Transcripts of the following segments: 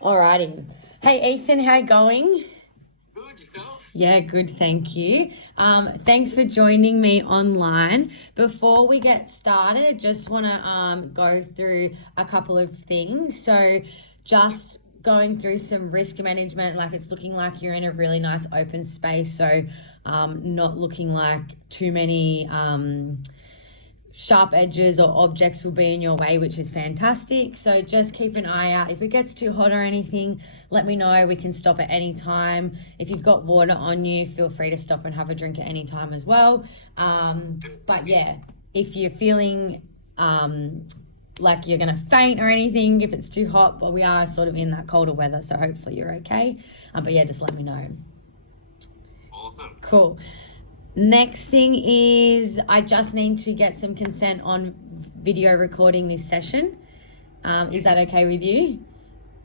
Alrighty. Hey, Ethan, how you going? Good, yourself? Yeah, good, thank you. Thanks for joining me online. Before we get started, just want to go through a couple of things. So, just going through some risk management, like it's looking like you're in a really nice open space. So, not looking like too many sharp edges or objects will be in your way, which is fantastic. So just keep an eye out. If it gets too hot or anything, let me know. We can stop at any time. If you've got water on you, feel free to stop and have a drink at any time as well. But yeah, if you're feeling like you're going to faint or anything, if it's too hot, but we are sort of in that colder weather, so hopefully you're okay. But yeah, just let me know. Awesome. Cool. Next thing is I just need to get some consent on video recording this session. Is that okay with you?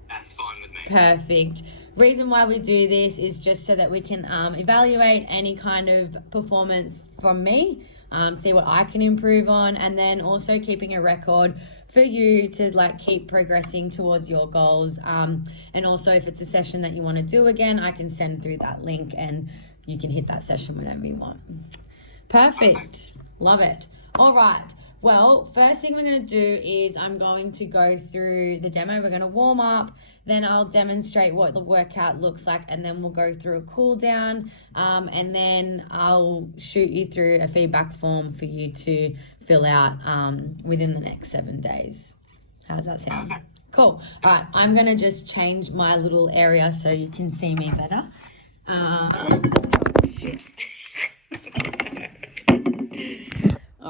That's fine with me. Perfect. Reason why we do this is just so that we can evaluate any kind of performance from me, see what I can improve on, and then also keeping a record for you to like keep progressing towards your goals. And also if it's a session that you want to do again, I can send through that link and you can hit that session whenever you want. Perfect. Love it. All right. Well, first thing we're going to do is I'm going to go through the demo. We're going to warm up, then I'll demonstrate what the workout looks like, and then we'll go through a cool down, and then I'll shoot you through a feedback form for you to fill out within the next 7 days. How's that sound? Perfect. Cool. All right. I'm going to just change my little area so you can see me better. All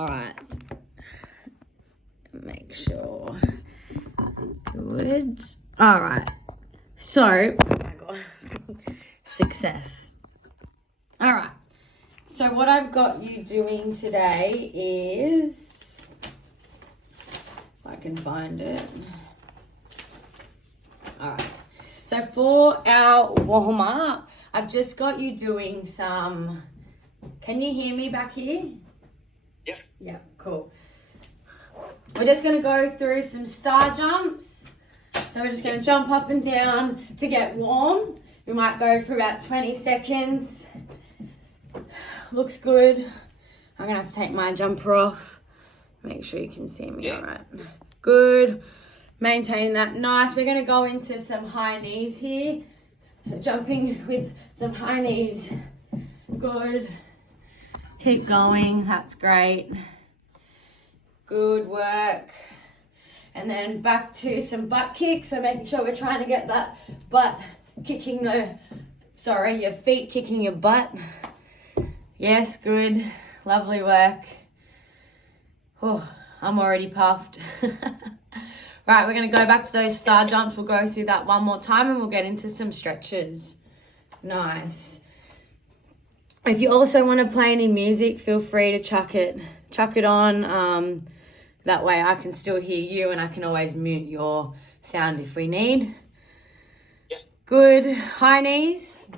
right. Make sure. Good. All right. So, oh my God. Success. All right. So what I've got you doing today is, if I can find it. All right. So for our warm up, I've just got you doing some, can you hear me back here? Yep. Yeah, cool. We're just going to go through some star jumps. So we're just going to jump up and down to get warm. We might go for about 20 seconds. Looks good. I'm going to have to take my jumper off. Make sure you can see me all right. Good. Maintain that nice. We're going to go into some high knees here. So jumping with some high knees. Good. Keep going. That's great. Good work. And then back to some butt kicks. So making sure we're trying to get that butt kicking your feet kicking your butt. Yes, good. Lovely work. Oh, I'm already puffed. Right, we're going to go back to those star jumps. We'll go through that one more time and we'll get into some stretches. Nice. If you also want to play any music, feel free to chuck it on. That way I can still hear you and I can always mute your sound if we need. Yeah. Good. High knees.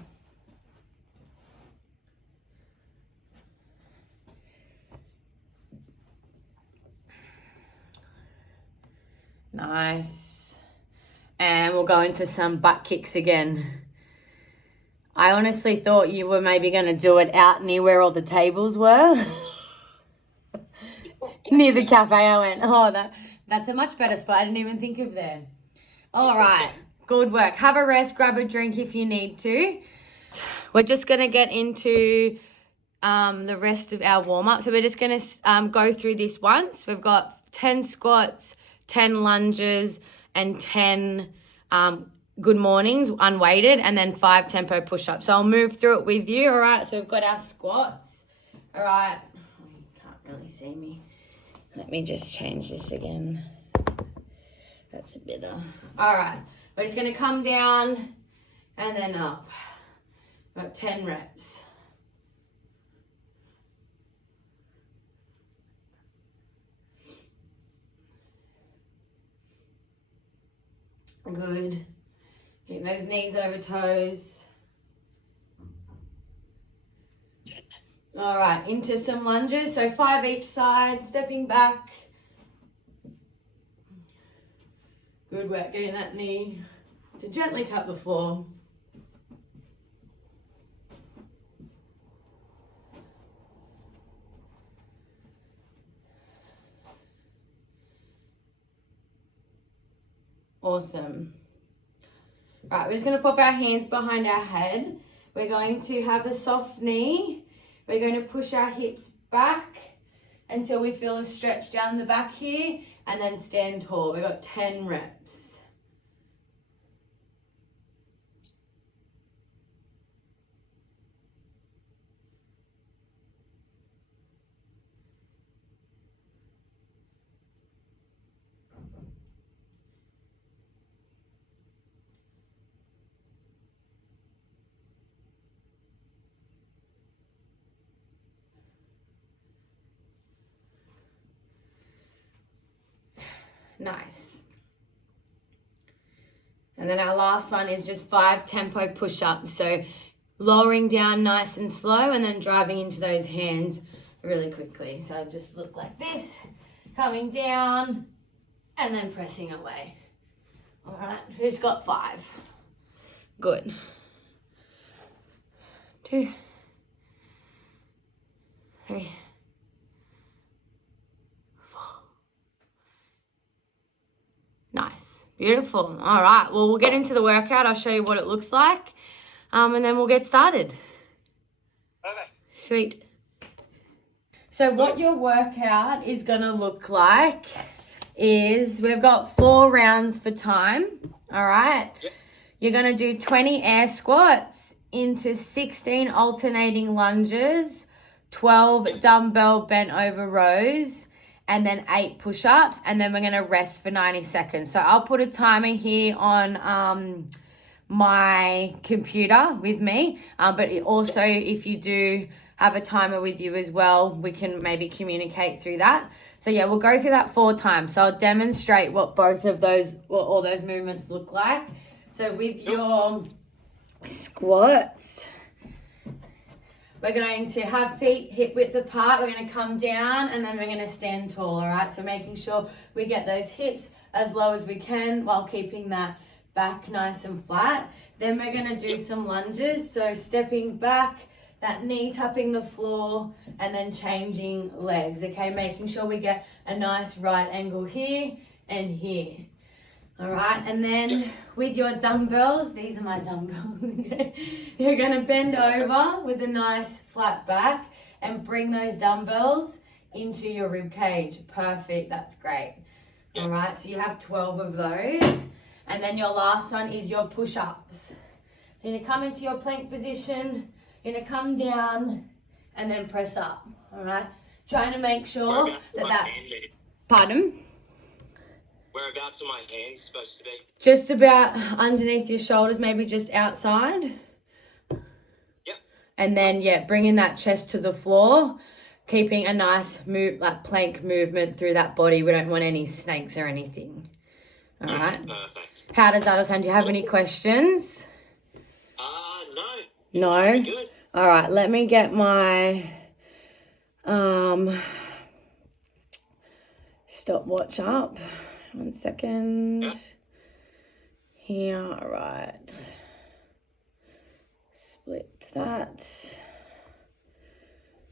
Nice. And we'll go into some butt kicks again. I honestly thought you were maybe going to do it out near where all the tables were. Near the cafe. I went, oh, that's a much better spot. I didn't even think of there. All right. Good work. Have a rest. Grab a drink if you need to. We're just going to get into the rest of our warm-up. So we're just going to go through this once. We've got 10 squats, 10 lunges, and 10 good mornings unweighted, and then 5 tempo push-ups. So I'll move through it with you. All right. So we've got our squats. All right. Oh, you can't really see me. Let me just change this again. That's a better. All right. We're just going to come down and then up. About 10 reps. Good. Keep those knees over toes. All right, into some lunges. So 5 each side, stepping back. Good work, getting that knee to gently tap the floor. Awesome. Right, we're just going to pop our hands behind our head. We're going to have a soft knee. We're going to push our hips back until we feel a stretch down the back here, and then stand tall. We've got 10 reps. Nice. And then our last one is just 5 tempo push-ups. So lowering down nice and slow and then driving into those hands really quickly. So just look like this, coming down and then pressing away. All right, who's got 5? Good. 2, 3, nice. Beautiful. All right. Well, we'll get into the workout. I'll show you what it looks like. And then we'll get started. Perfect. Sweet. So what your workout is going to look like is we've got 4 rounds for time. All right. Yep. You're going to do 20 air squats into 16 alternating lunges, 12 dumbbell bent over rows, and then 8 push-ups, and then we're going to rest for 90 seconds. So I'll put a timer here on my computer with me, but also if you do have a timer with you as well, we can maybe communicate through that. So yeah, we'll go through that 4 times. So I'll demonstrate what both of those, what all those movements look like. So with your squats, we're going to have feet hip width apart. We're going to come down and then we're going to stand tall, all right? So making sure we get those hips as low as we can while keeping that back nice and flat. Then we're going to do some lunges. So stepping back, that knee tapping the floor, and then changing legs, okay? Making sure we get a nice right angle here and here. All right, and then with your dumbbells, these are my dumbbells, okay? You're gonna bend over with a nice flat back and bring those dumbbells into your rib cage. Perfect, that's great. All right, so you have 12 of those. And then your last one is your push-ups. You're gonna come into your plank position, you're gonna come down and then press up, all right? Trying to make sure that, pardon? Whereabouts are my hands supposed to be? Just about underneath your shoulders, maybe just outside. Yep. And then, yeah, bringing that chest to the floor, keeping a nice move, like plank movement through that body. We don't want any snakes or anything. All right. Perfect. How does that all sound? Do you have any questions? No. No? Good. All right, let me get my stopwatch up. 1 second. Yeah. Here, all right. Split that.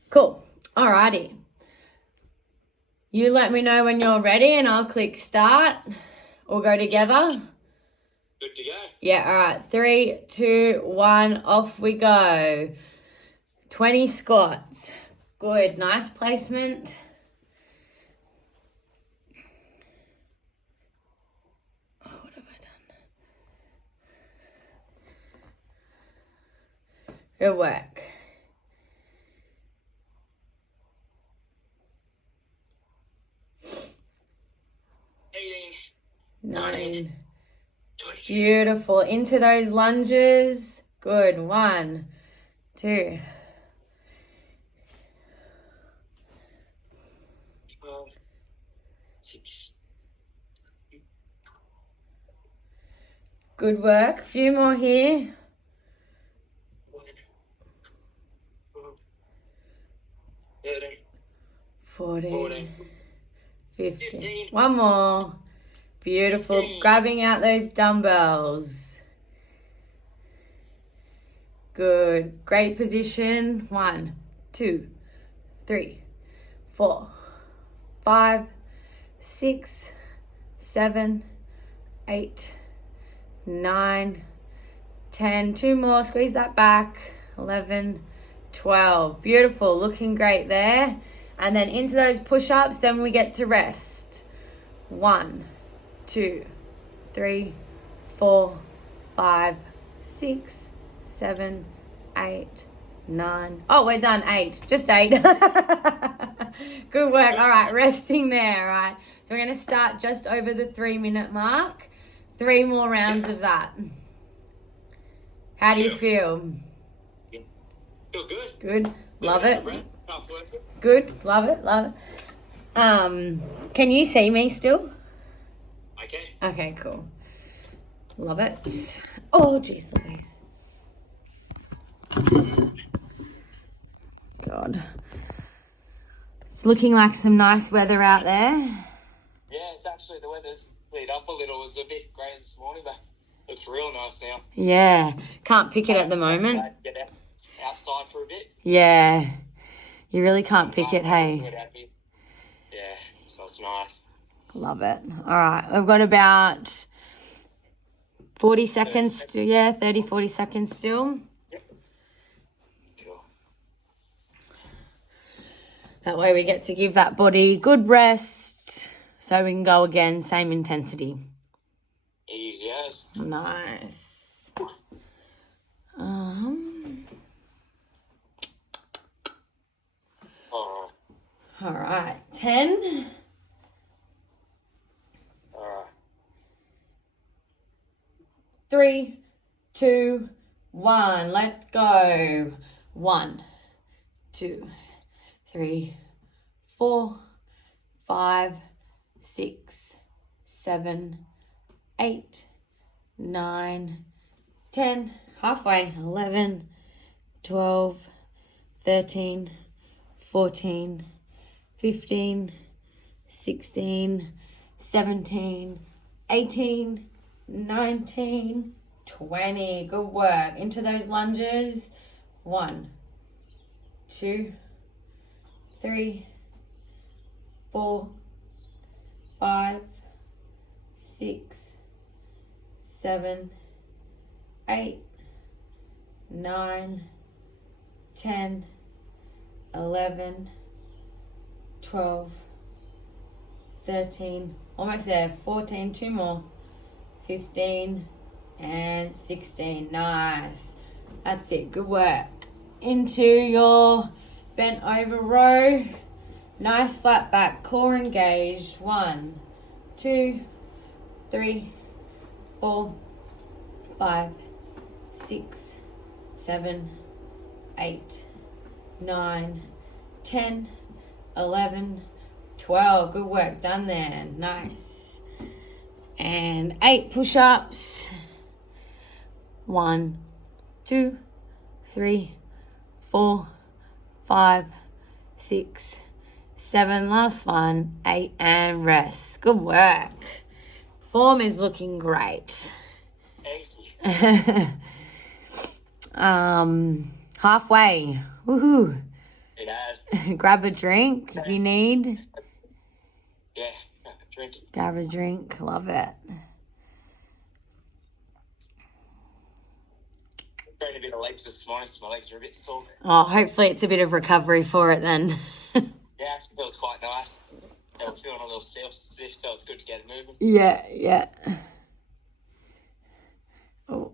Cool. Alrighty. You let me know when you're ready and I'll click start. We'll go together. Good to go. Yeah, all right. 3, 2, 1, off we go. 20 squats. Good. Nice placement. Good work. 18, 9. 20. Beautiful. Into those lunges. Good. 1, 2. 12, 6. Good work. A few more here. 13, 14, 15. 15. One more. Beautiful. 16. Grabbing out those dumbbells. Good. Great position. 1, 2, 3, 4, 5, 6, 7, 8, 9, 10. 2 more. Squeeze that back. 11, 12. Beautiful. Looking great there. And then into those push-ups, then we get to rest. 1, 2, 3, 4, 5, 6, 7, 8, 9. Oh, we're done. 8. Just 8. Good work. All right, resting there. All right. So we're going to start just over the 3-minute mark. 3 more rounds of that. How do you feel? Feel good. Good. Love it. Tough work. Good. Love it. Love it. Can you see me still? I can. Okay, cool. Love it. Oh, jeez Louise. God. It's looking like some nice weather out there. Yeah, it's actually, the weather's cleared up a little. It was a bit grey this morning, but looks real nice now. Yeah. Can't pick it at the moment. Get outside for a bit. Yeah. You really can't pick it, hey? Good out here. Yeah, so it's nice. Love it. All right. I've got about 40 seconds to, 30, 40 seconds still. Cool. That way we get to give that body good rest so we can go again, same intensity. Easy as. Nice. Alright. All right. 10. Alright. 3, 2, 1. Let's go. 1, 2, 3, 4, 5, 6, 7, 8, 9, 10. Halfway. 11, 12, 13, 14, 15, 16, 17, 18, 19, 20. Good work. Into those lunges. 1, 2, 3, 4, 5, 6, 7, 8, 9, 10, 11, 12, 13, almost there, 14, 2 more, 15, and 16. Nice. That's it. Good work. Into your bent over row. Nice flat back, core engaged. 1, 2, 3, 4, 5, 6, 7, 8, 9, 10, 11, 12. Good work done there. Nice. And 8 push-ups. 1, 2, 3, 4, 5, 6, 7. Last one. 8 and rest. Good work. Form is looking great. Thank you. Halfway. Woohoo. It has. Grab a drink if you need. Yeah, drink it. Grab a drink. Love it. Going a bit of legs this morning, so my legs are a bit sore. Oh, hopefully it's a bit of recovery for it then. Yeah, actually feels quite nice. I was feeling a little stiff, so it's good to get it moving. Yeah. Oh.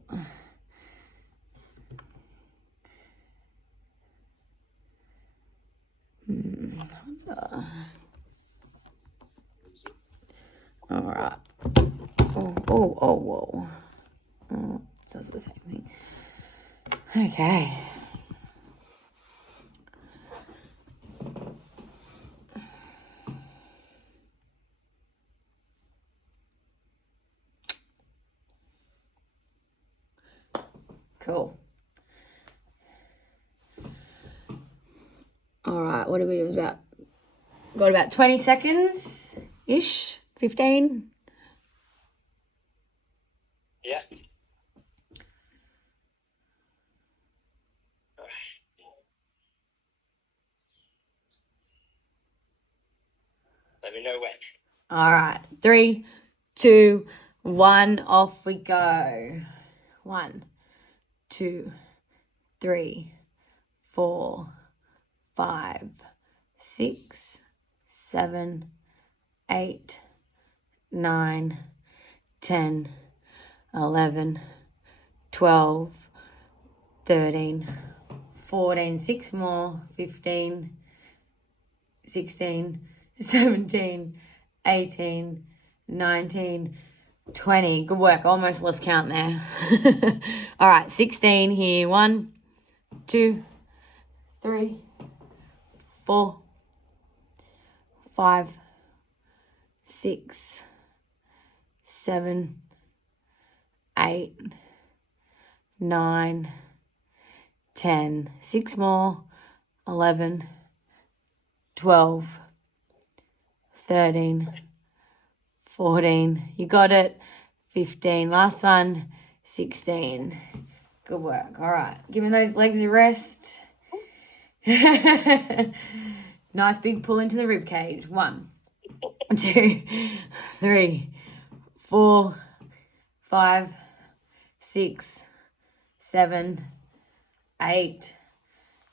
All right. Whoa. Oh, does the same thing. Okay. Cool. All right, what do we do? Got about 20 seconds-ish, 15. Yeah. Let me know when. All right. 3, 2, 1. Off we go. 1, 2, 3, 4, 5, 6, 7, 8, 9, 10, 11, 12, 13, 14, 6 more, 15, 16, 17, 18, 19, 20. Good work. Almost lost count there. All right, 16 here. 1, 2, 3, 4, 5, 6, 7, 8, 9, 10. 6 more. 11, 12, 13, 14. You got it. 15. Last one. 16. Good work. All right. Giving those legs a rest. Nice big pull into the rib cage. 1, 2, 3, 4, 5, 6, 7, 8,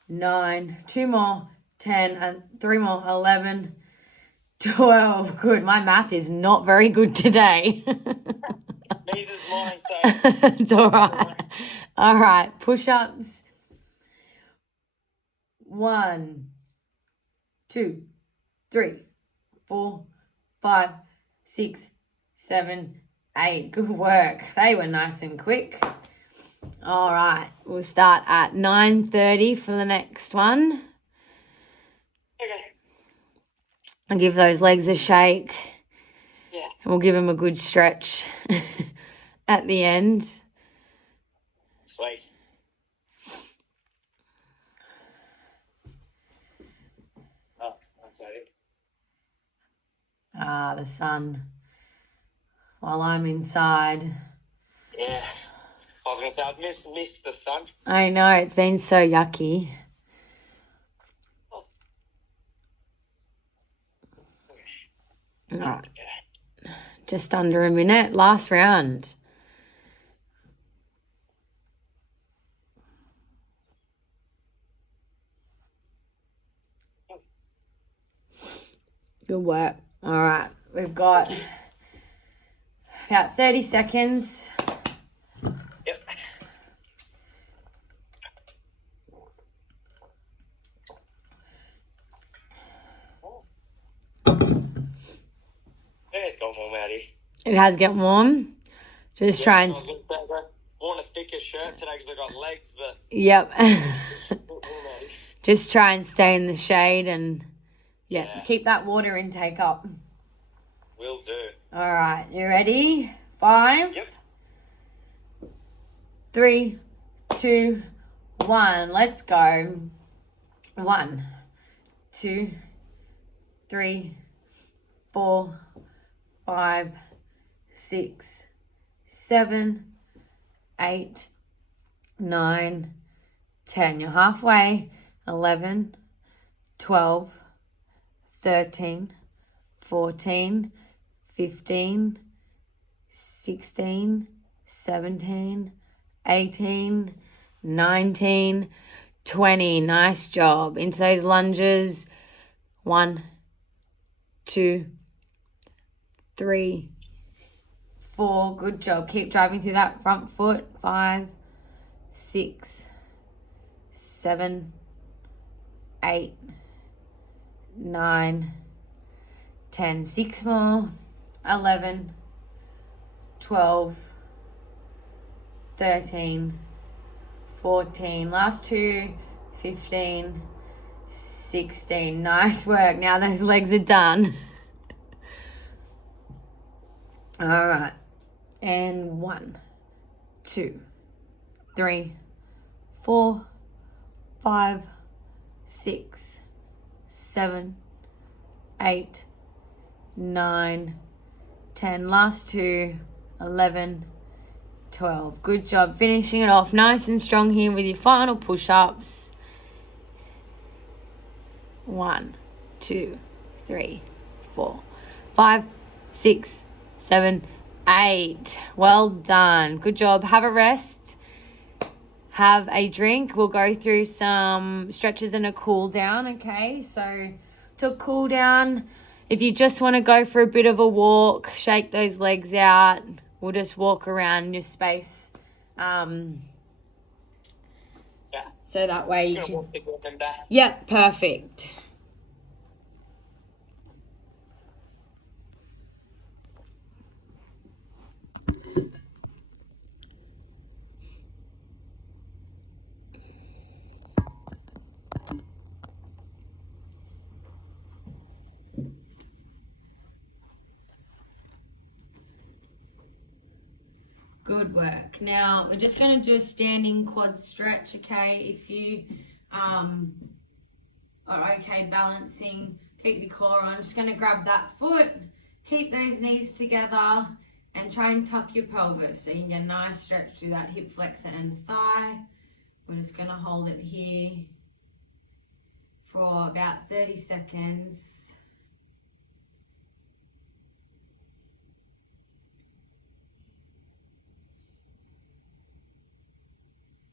9. 2 more. 10 and 3 more. 11, 12. Good. My math is not very good today. Neither's mine, so. It's all right. All right. Push-ups. 1, 2, 3, 4, 5, 6, 7, 8. Good work. They were nice and quick. All right. We'll start at 9:30 for the next one. Okay. And give those legs a shake. Yeah. And we'll give them a good stretch at the end. Sweet. Oh, that's it. Ah, the sun. While I'm inside. Yeah. I was going to say, I've missed the sun. I know, it's been so yucky. All right. Just under a minute. Last round. Good work. All right. We've got about 30 seconds. Yep. Yeah, it's gone warm out here. It has get warm. Just try and... I was gonna say, I worn a thicker shirt today because I got legs, but Yep. it's warm out here. Just try and stay in the shade and Yeah. keep that water intake up. Will do. All right, you ready? 5, Yep. 3, 2, 1. Let's go. 1, 2, 3, 4, 5, 6, 7, 8, 9, 10. You're halfway. 11, 12, 13, 14, 15, 16, 17, 18, 19, 20. Nice job. Into those lunges. 1, 2, 3, 4. Good job. Keep driving through that front foot. 5, 6, 7, 8, 9, 10. 6 more. 11, 12, 13, 14. Last 2. 15, 16. Nice work. Now those legs are done. All right. And 1, 2, 3, 4, 5, 6, 7, 8, 9, 10. Last 2. 11, 12. Good job finishing it off nice and strong here with your final push-ups. 1, 2, 3, 4, 5, 6, 7, 8. Well done. Good job. Have a rest. Have a drink. We'll go through some stretches and a cool down, okay? So to cool down, if you just want to go for a bit of a walk, shake those legs out. We'll just walk around your space. So that way you can... Yep, perfect. Good work. Now, we're just going to do a standing quad stretch, okay? If you are okay balancing, keep your core on. Just going to grab that foot, keep those knees together, and try and tuck your pelvis so you can get a nice stretch through that hip flexor and thigh. We're just going to hold it here for about 30 seconds.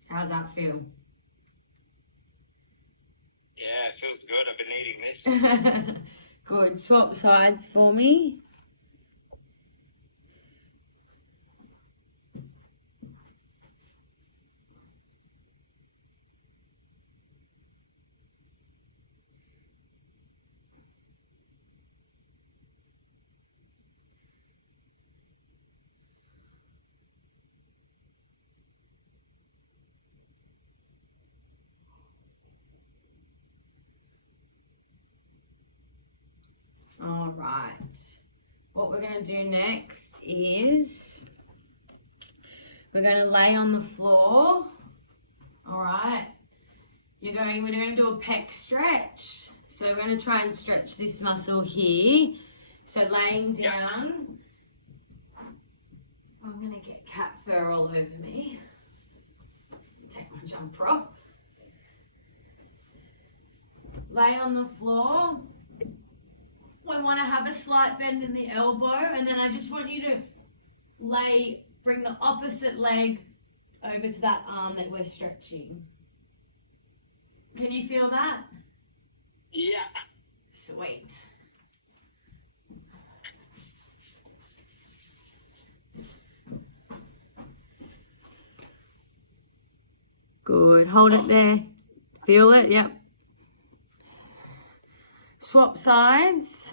How's that feel? Yeah, it feels good. I've been needing this. Good. Swap sides for me. All right. What we're going to do next is we're going to lay on the floor. All right. We're going to do a pec stretch. So we're going to try and stretch this muscle here. So laying down. I'm going to get cat fur all over me. Take my jumper off. Lay on the floor. We want to have a slight bend in the elbow, and then I just want you to bring the opposite leg over to that arm that we're stretching. Can you feel that? Yeah. Sweet. Good. Hold it there. Feel it? Yep. Swap sides.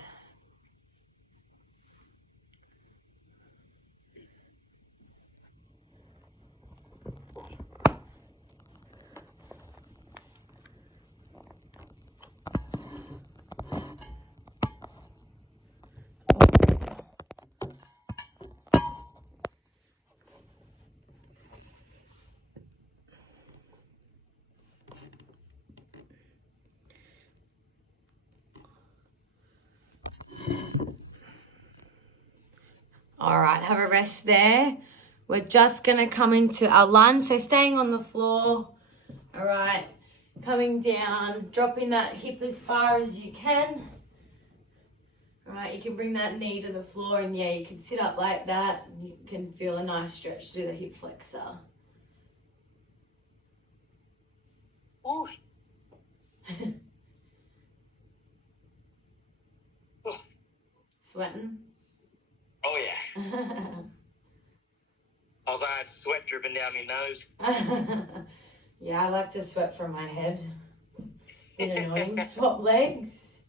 All right, have a rest there. We're just going to come into our lunge. So staying on the floor. All right, coming down, dropping that hip as far as you can. All right, you can bring that knee to the floor, and yeah, you can sit up like that. You can feel a nice stretch through the hip flexor. Ooh. Sweating? Oh, yeah. I had sweat dripping down my nose. Yeah, I like to sweat from my head. It's annoying. Swap legs.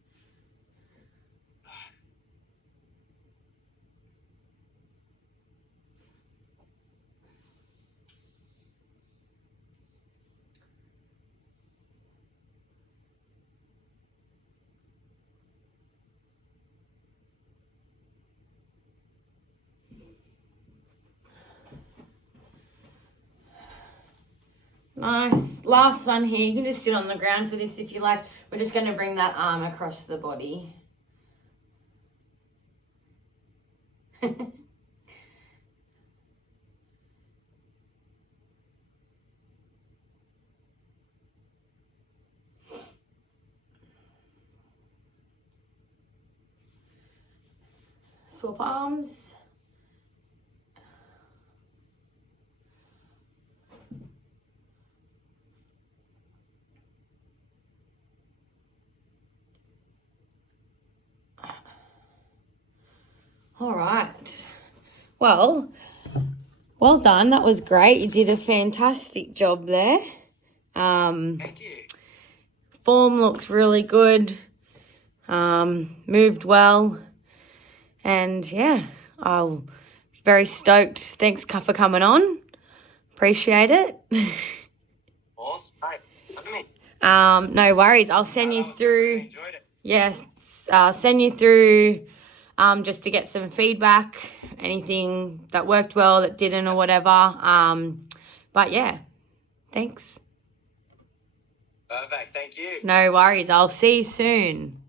Nice. Last one here. You can just sit on the ground for this if you like. We're just going to bring that arm across the body. Swap arms. All right. Well done. That was great. You did a fantastic job there. Thank you. Form looks really good. Moved well. And yeah, I'm very stoked. Thanks for coming on. Appreciate it. Awesome. Hey, No worries. I'll send you through. enjoyed it. Yes, I'll send you through just to get some feedback, anything that worked well, that didn't, or whatever. But yeah, thanks. Perfect. Thank you. No worries. I'll see you soon.